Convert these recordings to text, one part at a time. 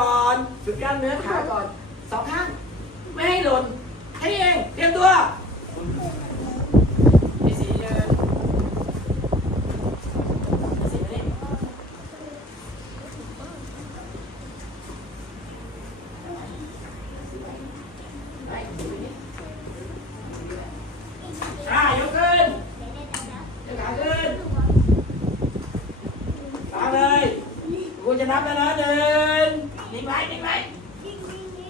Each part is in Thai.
ก่อนฝึกกล้ามเนื้อขาก่อนสองข้าง ไม่ให้หล่นให้เองเตรียมตัวมีสีเดินมีสีมานี่ อ่ายกขึ้นยกขาขึ้นตามเลยกูจะนับแล้วนะหนึ่งนิ่งไหมนิ่งไหม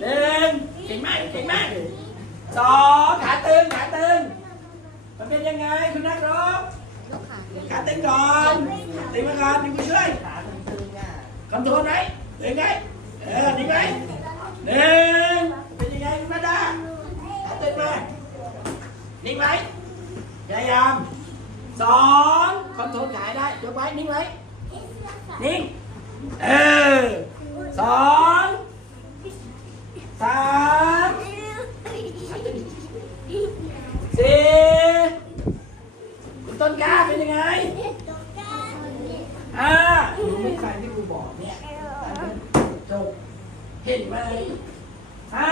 หนึ่งเก่งไหมเก่งไหมสองขาตึงขาตึงมันเป็นยังไงคุณนักรบขาตึงก่อนตึงมาก่อนดึงมาช่วยคำโทษไหมตึงไหมเออนิ่งไหมหนึ่งเป็นยังไงคุณมาดาขาตึงมา นิ่งไหมพยายาม สองคอนโทรลขายได้ยกไว้นิ่งไว้นิ่ง เออสองสามสี่คุณต้นกล้าเป็นยังไงอ่าหนูไม่ฟังที่ครูบอกเนี่ยจบเห็นไหมห้า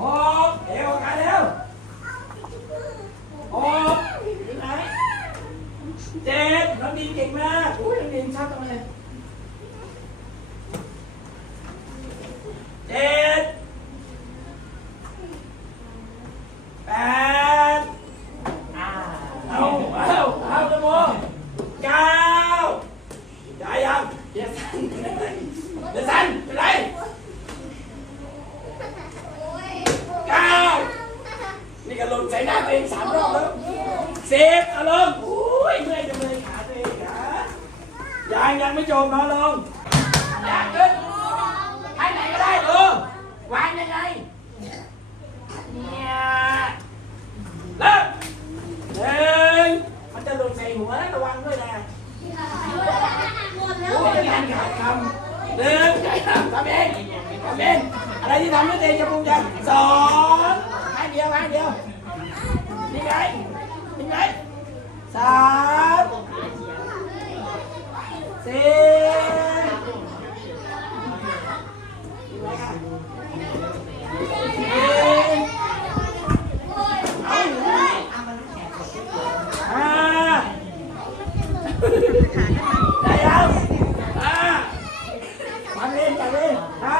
หกเอวกันเร็ว หกอยู่ไหนเจ็ดน้องดินเก่งมากอุ้ยน้องดินชอบจังเลยเจ็ดแปดเอาเอาเอาตะโมเก้าได้ยังเดี๋ยวสั่นเดี๋ยวสั่นเป็นไรเก้านี่ก็ลงใส่หน้าตัวเองสามรอบแล้ว สิบเอาลงอุ้ยเมื่อยจังเลยขาตัวเองขายังยังไม่จมนอนลงอยากขึ้นท่าไหนก็ได้ลงวางยังไงเนี่ยเริ่มหนึ่งมันจะหล่นใส่หัวนะระวังด้วยนะโอ้ยงานขาดคำหนึ่งใช่ทำทำเองทำเอง อะไรที่ทำไม่เองจะปรุงใจสองให้เดียวให้เดียวนี่ไง นี่ไงสามสี่เอาห้าได้ยังห้ามาเล่นมาเล่นห้า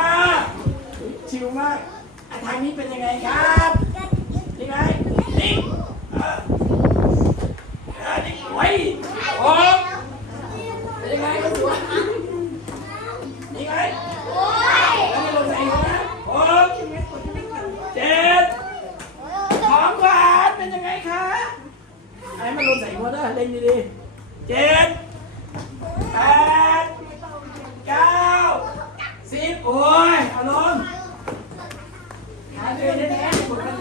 ชิวมากอะ ทางนี้เป็นยังไงครับนี่ไงนี่เอออันนี้ไว้โอ้เป็นยังไงก็สวยนี่ไงแล้วไมันลงใส่หัวนะหกเจ็ดของหวานเป็นยังไงคะไอ้มันลงใส่หัวนะเล่นดีๆเจ็ดแปดเก้าสิบโอ้ยอาลงหาตัว เองแท้ๆหมดแล้น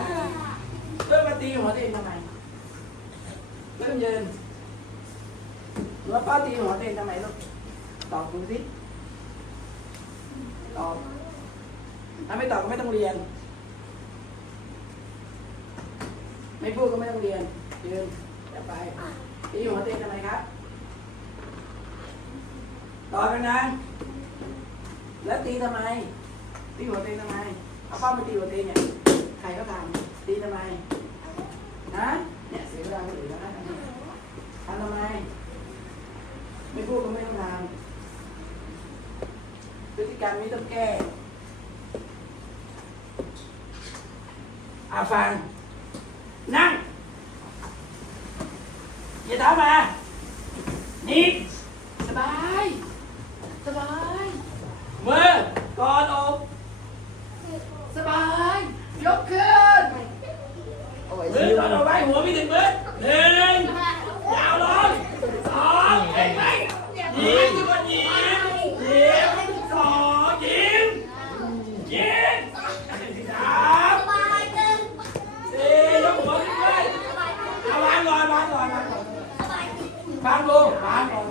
เริ่มมาตีหัวตัวเองทำไมเริ่มยืนหรือว่าป้าตีหัวตัวเองทำไมลูกตอบดูสิตอบถ้าไม่ตอบก็ไม่ต้องเรียน ไม่พูดก็ไม่ต้องเรียนยืนอย่าไปตีหัวตัวเองทำไมครับตอบกันนะแล้วตีทำไมตีหัวตัวเองทำไม เอาป้ามาตีหัวตัวเองเนี่ยใครก็ทำตีทำไมนะเนี่ยเสียเวลาคนอื่นแล้วนะทำไมทำทำไม ไม่พูดก็ไม่ต้องทำพฤติกรรมนี้ต้องแก้อาฟัง นั่ง อย่าเท้ามา นี่ สบาย สบายมือกอดอก สบาย ยกขึ้นมือตอนเอาไว้หัวไม่ถึงมือหนึ่งยาวลงสองเอ็งไหมยิ้มทุกคนยิ้มยิ้มสองยิ้มยิ้มสามสี่ยกหัวขึ้นด้วยเอาวางก่อนวางก่อนวางก่อนวางลงวางก่อน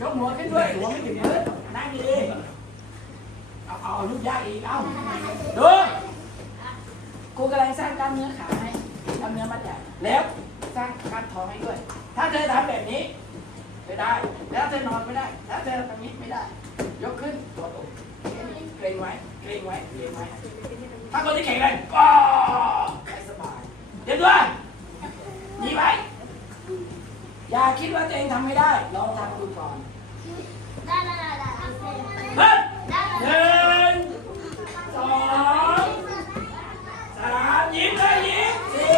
ยกหัวขึ้นด้วยหัวไม่ถึงมือ นั่งดีๆเอาเอาเอาลูกยากอีก เอาดูครูกำลังสร้างกล้ามเนื้อขาให้กล้ามเนื้อมัดใหญ่แล้วสร้างกล้ามท้องให้ด้วย ถ้าเธอทำแบบนี้ไม่ได้ แล้วเธอนอนไม่ได้ แล้วเธอทำนี้ไม่ได้ ยกขึ้นกดอกเกรงไว้ เกรงไว้ เกรงไว้ ถ้าคนที่แข็งแรงก็ให้สบาย เดี๋ยวด้วยนี่ไว้ อย่าคิดว่าตัวเองทำไม่ได้ ลองทำดูก่อนได้ได้ได้ได้เฮ้ยหนึ่งสองสามยิ้มได้ยิ้มสี่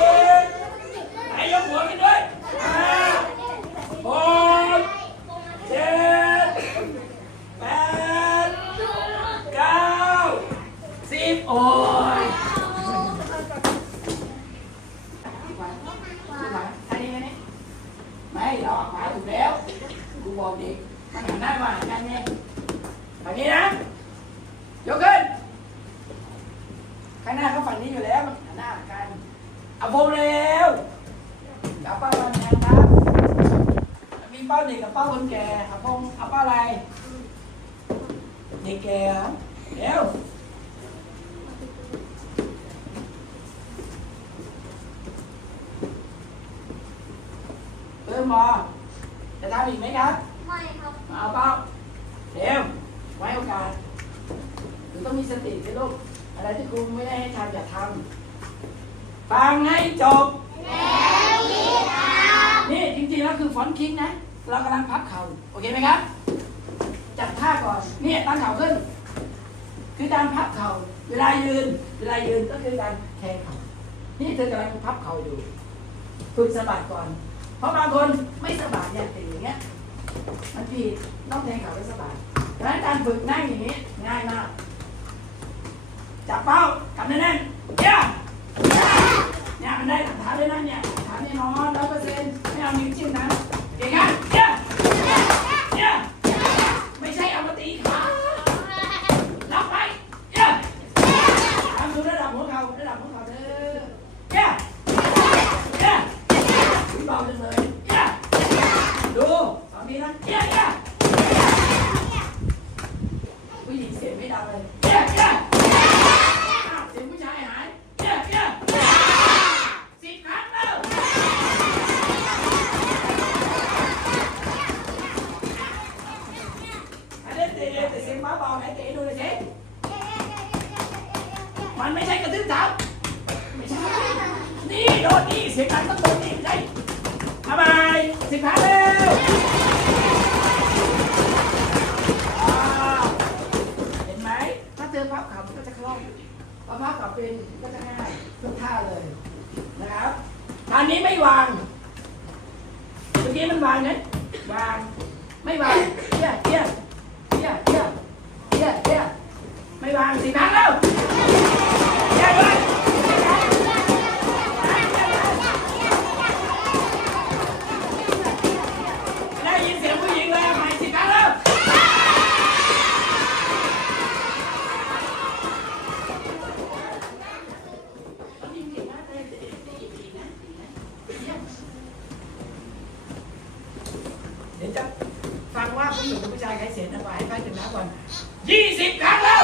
ไหนยกหัวกันด้วยห้าหกเจ็ดแปดเก้าสิบโอ้ยขึ้นมาอันนี้อันนี้ไม่หรอกหมายถูกแล้วกูบอกเด็กมันหันหน้ามาหากันไงแบบ นี้นะ ยกขึ้น ข้างหน้าเขาฝั่งนี้อยู่แล้วมันหันหน้าหากันเอาพงเร็วเอาเป้าวันยังครับมีเป้าเด็กกับเป้าคนแก่เอาพงเอาเป้าอะไร เด็กแก่เหรอเร็วเพิ่มมอจะทำอีกไหมครับ ไม่ครับมาเอาเป้าเร็วไว้โอกาสหนู ต้องมีสติสิลูกอะไรที่ครูไม่ได้ให้ทำอย่าทำฟังให้จบแล้วยีราฟนี่จริงๆแล้วคือฟอนต์คิกนะ เรากำลังพับเข่าโอเคไหมครับ จัดท่าก่อนเนี่ยตั้งเข่าขึ้น คือการพับเข่าเวลายืน เวลายืนก็คือการแทงเข่านี่เธอกำลังพับเข่าอยู่ฝึกสะบัดก่อน เพราะบางคนไม่สะบัดเนี่ยติดอย่างเงี้ยมันผิดต้องแทงเข่าแล้วสะบัดดังนั้นการฝึกนั่งอย่างนี้ง่ายมาก จับเป้ากำแน่นๆเยี่ยมเนี่ยมันได้หลักฐานด้วยนะเนี่ยหลักฐานแน่นอนร้อยเปอร์เซ็นต์ไม่เอานิ้วจิ้มนะเก่งนะเยี่ยมเยี่ยมไม่ใช่เอามาตีขาล็อกไปเยี่ยมทำดูระดับหัวเข่าระดับหัวเข่าเด้อเยี่ยมเยี่ยมคุณเบาจังเลยเยี่ยมดูสามีนะเยี่ยมเยี่ยมผู้หญิงเสียงไม่ดังเลยเยี่ยมเยี่ยม อ้าวเสียงผู้ชายหายเยี่ยมเยี่ยมสิบครั้งแล้วอันนี้เตะแต่เสียงเบาๆไหนเตะดูเลยสิมันไม่ใช่กระทืบเท้าไม่ใช่ นี่โดนนี่เสียงดังต้องโดนนี่ไม่ใช่ทำไมสิบครั้งเร็วอ้าวเห็นไหม ถ้าเจอพับเข่ามันก็จะคล่อง พอพับกลับเป็นก็จะง่ายทุกท่าเลยนะครับท่านี้ไม่วางเมื่อกี้มันวางไหมวาง ไม่วางเยี่ยเยี่ยเยี่ยเยี่ยเยี่ยเยี่ย ไม่วางสี่ครั้งแล้วเยี่ยเลยได้ยินเสียงผู้หญิงเลยใหม่สี่ครั้งแล้ว เดี๋ยวจะฟังว่าผู้หญิงกับผู้ชายใครเสียงดังกว่าให้ใครถึงน้ำก่อนยี่สิบครั้งแล้ว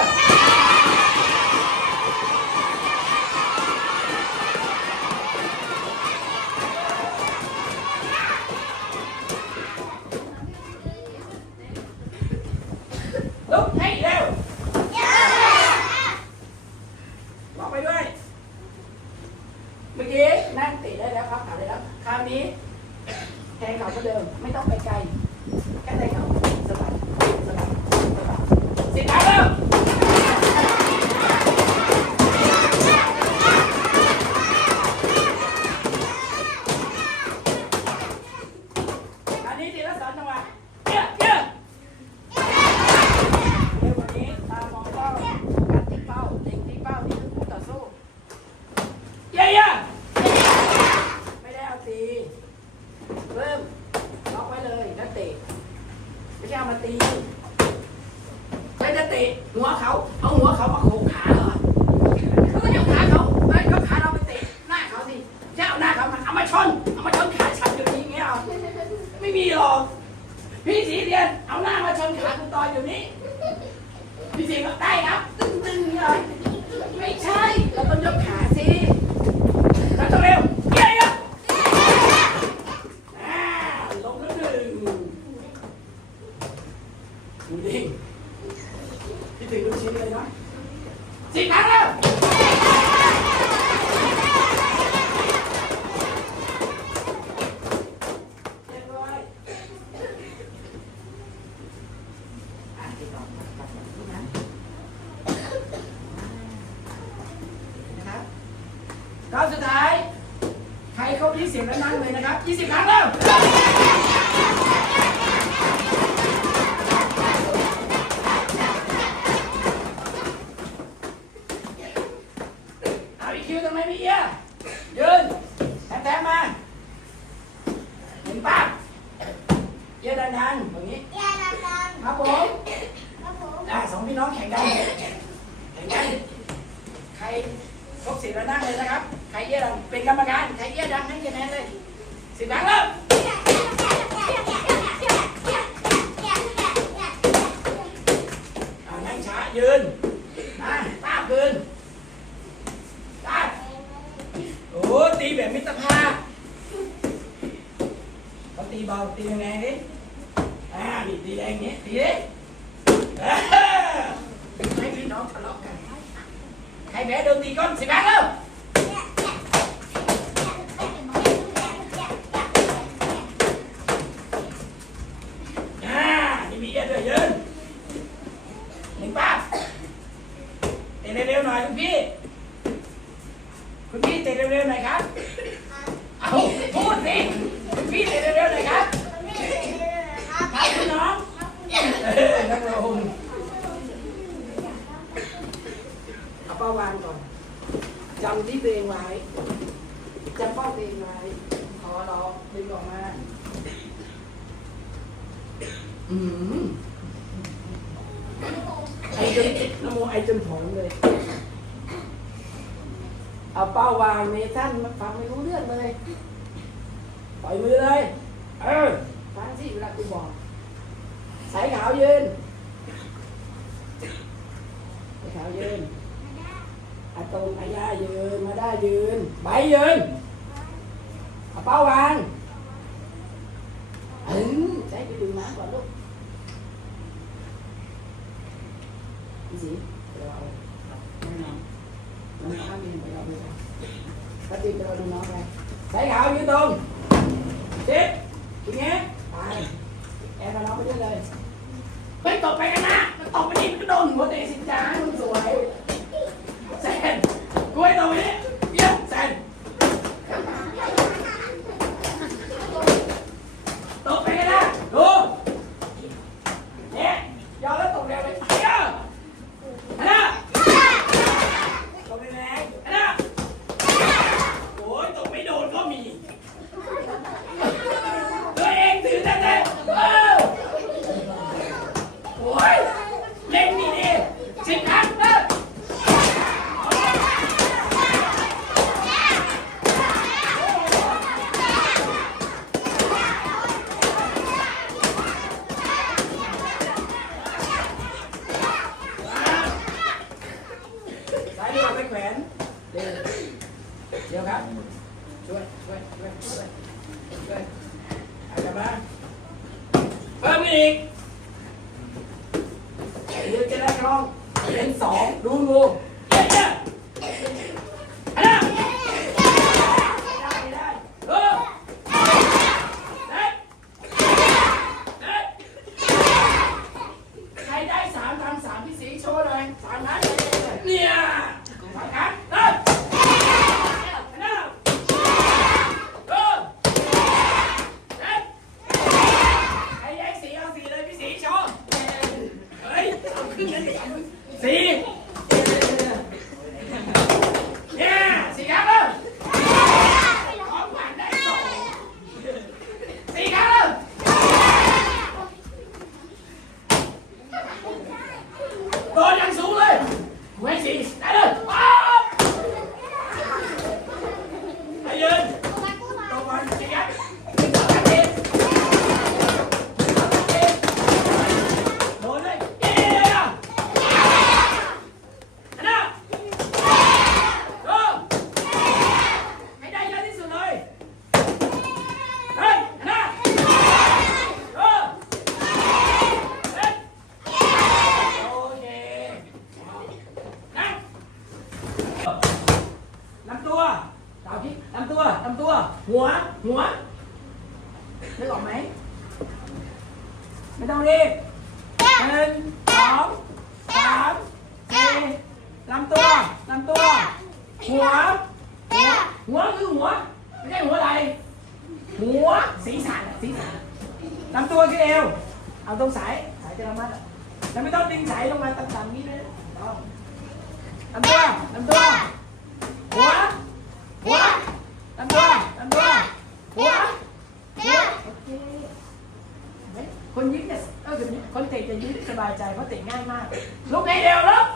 ลุกให้เร็วบอกไปด้วย เมื่อกี้นั่งติได้แล้วพับขาได้แล้ว คราวนี้ แทงเขาก็เดิม ไม่ต้องไปไกล แค่แทงเขาสบายสบายสบายสิบครั้งแล้วอันนี้ทีละสองจังหวะเยอะเยอะเร็วกว่านี้ตามองเป้าการติดเป้าเล็งที่เป้านี่คือคู่ต่อสู้เยอะเยอะไม่ได้เอาตี เริ่มล็อกไว้เลยแล้วเตะไม่ใช่ เอามาตีแล้วจะเตะหัวเขาเอาหัวเขามาโขกขาเหรอเขาไม่เอาขาเขาไม่ก็ขาเราไปเตะหน้าเขาสิจะเอาหน้าเขามาเอามาชนเอามาชนขาฉันอยู่นี้เงี้ยเอาไม่มีหรอกพี่สีเรียนเอาหน้ามาชนขาคุณตอนอยู่นี้ พี่สีบอกได้ครับตึ้งตึ้งๆเลยไม่ใช่เราต้องยกขาต้องเร็วเย้ครับอ่าลงแล้วหนึ่งดูดิพี่ถึงลูกชิ้นเลยเนาะสิบครั้งแล้วเรียบร้อยอะติดต่อมาตัดต่อลูกนะ นะครับรอบสุดท้าย ใครครบ20แล้วนั่งเล ยนะครับ20ครั้งแล้วเอาอีกคิวทำไมไม่เอี้ยยืนแถมๆมาเห็นปั๊บเอี้ยดังๆตรงนี้ยายดังครับผมๆครับผมอะสองพี่น้องแข่งกันแข่งกันใครครบสิบแล้วนั่งเลยนะครับ ใครเยี่ยดังเป็นกรรมการ ใครเยี่ยดังให้คะแนนเลย สิบครั้งเริ่มอะนั่งช้ายืนมาป้าบยืนป้าบโอ้ตีแบบมิตรภาพเขาตีเบาตียังไงดิอ่าดิตีแรงเนี้ยตีดิ เออให้พี่น้องทะเลาะกัน ใครแพ้โดนตีก้อนสิบครั้งเร็วอ่านี่มีเอียดด้วยยืนหนึ่งป้าบเตะเร็วๆหน่อยคุณพี่ คุณพี่เตะเร็วๆหน่อยครับ เอาพูดสิคุณพี่เตะเร็วๆหน่อยครับ ครับคุณน้องเออนั่งลงเอาเป้าวางก่อนจำที่ตัวเองไว้จำเป้าตัวเองไว้ ขอรอดึงออกมาอืมไอจนนโมไอจนผอมเลย เอาเป้าวางเมทันมันฟังไม่รู้เรื่องเลยปล่อยมือเลย เออฟังสิเวลากูบอกสายขาวยืนสายขาวยืนอาตรงอาญายืนมาได้ยืนใบยืนเอาเป้าวางเออใช้ไปดูน้ำก่อนลูกสิเดี๋ยวเอาแน่นอนมันข้ามมีไปเอาไปก่อนปฏิบัติดูน้องไป สายขาวยืนตรงเจ็บอย่างเงี้ยไปแอบมาน้องไปด้วยเลยไม่ตกไปกันนะมันตกไปดิมันก็โดนหัวเตะสิจ้ามึงสวยแซนกล้วยตกไปดิเยี่ยมแซนตกไปกันนะดูเนี่ยยอมแล้วตกแรงไปเยอะอันน่ะตกแรงๆอันน่ะโอ้ยตกไม่โดนก็มี ตัวเองถือแต่แต่เออโอ้ยเล่นดีดีสิบครั้งเลิกสายเรือไปแขวนเดี๋ยวเดี๋ยวครับ ช่วย ช่วย ช่วย ช่วย ช่วยเอากลับมาเพิ่มอีกเดี๋ ต้องเป็นสองดูงูเย้เย้อันนั้นได้ได้เออเด็ดเด็ดใครได้สามทำสามพี่สีโชว์เลยสามนัดเนี่ยสามครั้งเริ่มอันนั้นเออ ไอ้ยัยสีเอาสีเลยพี่สีโชว์เฮ้ยเอาขึ้นเลยสีเนี่ยสีครับเริ่มของขวัญได้สองสีครับเริ่มโดนยังสูงเลยไว้สีได้เลยป๊อบไปยืน ตรงวันเสียหนึ่งสองสามสี่หนึ่งสองสามสี่ หัว หัว นึกออกไหม ไม่ต้องรีบหนึ่งสองสามสี่ลำตัวลำตัว หัว หัว หัวคือหัว ไม่ใช่หัวอะไร หัวศีรษะน่ะศีรษะลำตัวคือเอว เอาตรงสาย สายจะระมัดอะแล้วไม่ต้องดึงสายลงมาต่ำๆนี้เลยต้องลำตัวลำตัว หัว หัวลำตัวลำตัว หัวหัวโอเคเฮ้ยคนยิ้มเนี่ยเออคนเตะจะยิ้มสบายใจเพราะเตะง่ายมากลุกให้เร็วลุก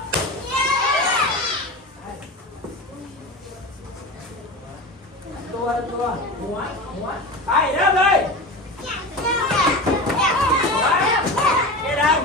ตัวตัวหัวหัวไปเริ่มเลยหัวเกดัง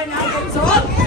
ยังไง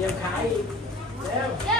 เรียมขายแล้ว